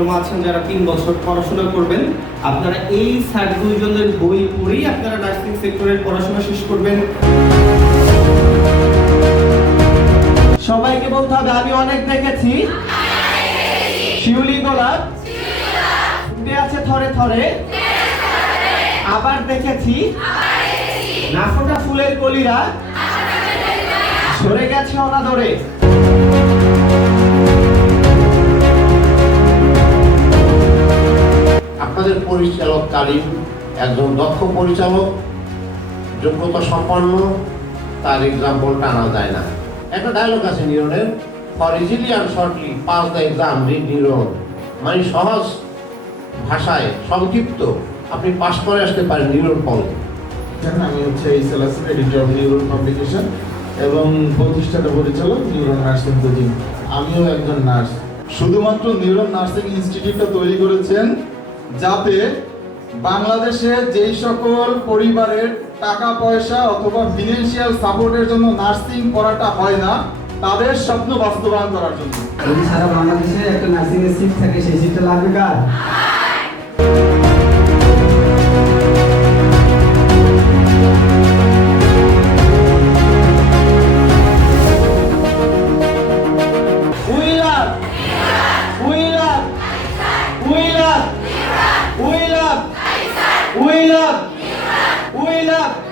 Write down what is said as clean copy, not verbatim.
Diploma আছেন যারা 3 বছর পড়াশোনা করবেন, আপনারা এই স্যার দুইজনের বই পড়েই আপনারা নার্সিং সেক্টরের পড়াশোনা শেষ করবেন। সবাইকে বলতে হবে আমি অনেক দেখেছি, শিউলি গোলাপ ফুটে আছে থরে থরে, আবার দেখেছি না ফোটা ফুলের কলিরা ঝরে গেছে অনাদরে। আপনাদের পরিচালক কালীন একজন দক্ষ পরিচালক, যোগ্যতা সম্পন্ন, তার এক্সাম্পল টানা যায় না। একটা ডায়লগ আছে নিরনের, for easily and shortly pass the exam read Niron, মানে সহজ ভাষায় সংক্ষিপ্ত আপনি পাস করে আসতে পারেন নিরন পল। আমি হচ্ছে এই সেলাসের এডিটর অফ নিউরন পাবলিকেশন এবং প্রতিষ্ঠাতা পরিচালক নিউরন নার্সিং কোচিং। আমিও একজন নার্স। শুধুমাত্র নিউরন নার্সিং ইনস্টিটিউটটা তৈরি করেছেন যাতে বাংলাদেশে যেই সকল পরিবারের টাকা পয়সা অথবা ফিনান্সিয়াল সাপোর্টের জন্য নার্সিং করাটা হয় না, তাদের স্বপ্ন বাস্তবায়ন করার জন্য। যদি সারা বাংলাদেশে একটা নার্সিং এর সিট থাকে, সেই সিটটা লাগবে কার? We love